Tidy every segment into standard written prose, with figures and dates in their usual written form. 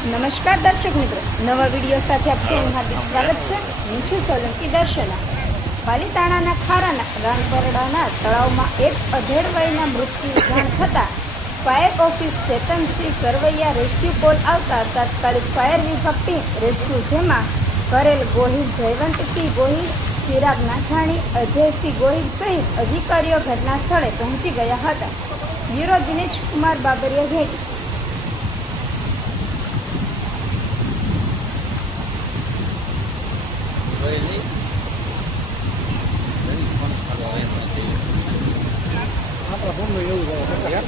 નમસ્કાર દર્શક મિત્રો, નવા વિડીયો સાથે આપ સૌનું હાર્દિક સ્વાગત છે. હું છું સોલંકી દર્શના. પાલીતાણાના ખારાના રાણપરડાના તળાવમાં એક અધેડ વયના મૃત્યુ જાણ થતાં fire office Chetansinh Sarvaiya rescue call આવતા તાત્કાલિક ફાયર વિભાગ ટીમ રેસ્ક્યુ, જેમાં કરેલ ગોહિલ, જયવંતસિંહ ગોહિલ, ચિરાગ નાથાણી, અજયસિંહ ગોહિલ સહિત અધિકારીઓ ઘટના સ્થળે પહોંચી ગયા હતા. બ્યુરો દિનેશ કુમાર બાબરિયા ઘેટી. આપણા ફોનમાં એવું જાય.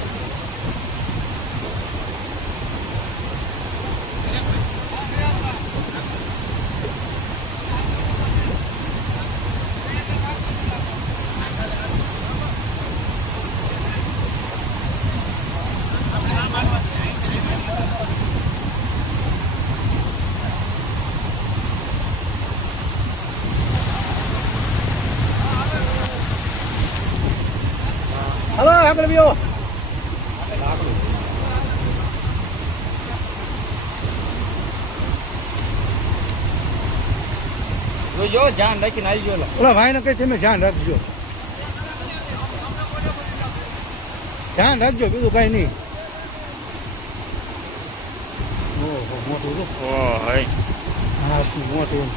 હલો આપણે બીઓ જોજો, ધ્યાન રાખીને આવી ગયો. ઓલા ભાઈને કઈ તમે ધ્યાન રાખજો, ધ્યાન રાખજો, બીજું કઈ નહીં. ઓહો, મોટું છે. હા, મોટું.